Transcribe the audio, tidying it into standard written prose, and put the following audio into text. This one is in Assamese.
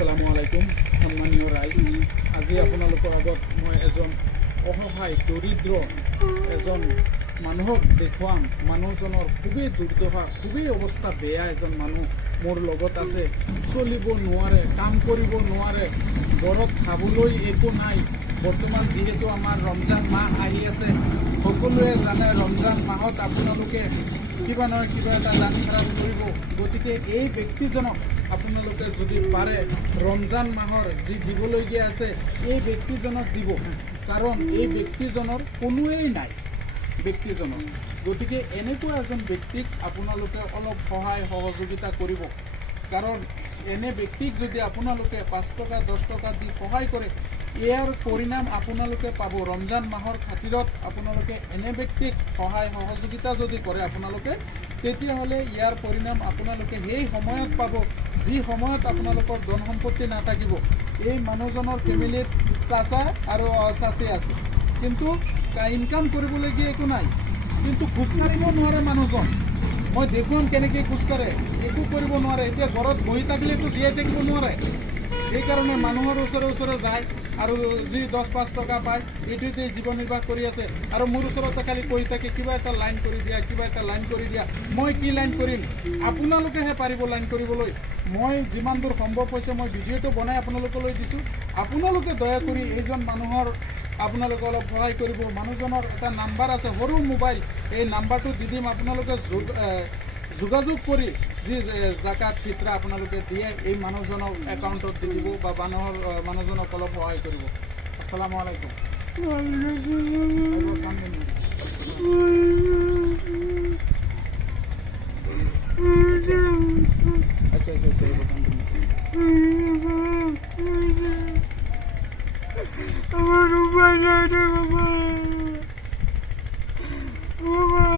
আসসালামু আলাইকুম সম্মানীয় ৰাইজ। আজি আপোনালোকৰ আগত মই এজন অসহায় দৰিদ্ৰ এজন মানুহক দেখুৱাম। মানুহজনৰ খুবেই দুৰ্দশা, খুবেই অৱস্থা বেয়া। এজন মানুহ মোৰ লগত আছে, চলিব নোৱাৰে, কাম কৰিব নোৱাৰে, ঘৰত খাবলৈ একো নাই। বৰ্তমান যিহেতু আমাৰ ৰমজান মাহ আহি আছে, সকলোৱে জানে ৰমজান মাহত আপোনালোকে কিবা নহয় কিবা এটা দান খৰচ কৰিব। গতিকে এই ব্যক্তিজনক আপোনালোকে যদি পাৰে ৰমজান মাহৰ যি দিবলগীয়া আছে এই ব্যক্তিজনক দিব, কাৰণ এই ব্যক্তিজনৰ কোনোৱেই নাই ব্যক্তিজনৰ। গতিকে এনেকুৱা এজন ব্যক্তিক আপোনালোকে অলপ সহায় সহযোগিতা কৰিব, কাৰণ এনে ব্যক্তিক যদি আপোনালোকে 5 টকা 10 টকা দি সহায় কৰে, ইয়াৰ পৰিণাম আপোনালোকে পাব। ৰমজান মাহৰ খাতিৰত আপোনালোকে এনে ব্যক্তিক সহায় সহযোগিতা যদি কৰে আপোনালোকে, তেতিয়াহ'লে ইয়াৰ পৰিণাম আপোনালোকে সেই সময়ত পাব যি সময়ত আপোনালোকৰ ধন সম্পত্তি নাথাকিব। এই মানুহজনৰ ফেমিলিত চাচা আৰু চাচি আছে, কিন্তু ইনকাম কৰিবলগীয়া একো নাই, কিন্তু খোজকাঢ়িব নোৱাৰে মানুহজন। মই দেখুৱাম কেনেকৈ খোজকাঢ়ে, একো কৰিব নোৱাৰে। এতিয়া ঘৰত বহি থাকিলেতো জীয়াই থাকিব নোৱাৰে, সেইকাৰণে মানুহৰ ওচৰে যায় আৰু যি 10-5 টকা পায় এইটোতে জীৱন নিৰ্বাহ কৰি আছে। আৰু মোৰ ওচৰতে খালি কৈ থাকে কিবা এটা লাইন কৰি দিয়া, কিবা এটা লাইন কৰি দিয়া। মই কি লাইন কৰিম? আপোনালোকেহে পাৰিব লাইন কৰিবলৈ। মই যিমান দূৰ সম্ভৱ হৈছে মই ভিডিঅ'টো বনাই আপোনালোকলৈ দিছোঁ। আপোনালোকে দয়া কৰি এইজন মানুহৰ আপোনালোকে অলপ সহায় কৰিব। মানুহজনৰ এটা নাম্বাৰ আছে, সৰু মোবাইল, এই নাম্বাৰটো দি দিম। আপোনালোকে যোগাযোগ কৰি যি জাকাত ফিতৰা আপোনালোকে দিয়ে এই মানুহজনক একাউণ্টত দি দিব বা মানুহজনক অলপ সহায় কৰিব। আসসালামু আলাইকুম। আচ্ছা আমাৰ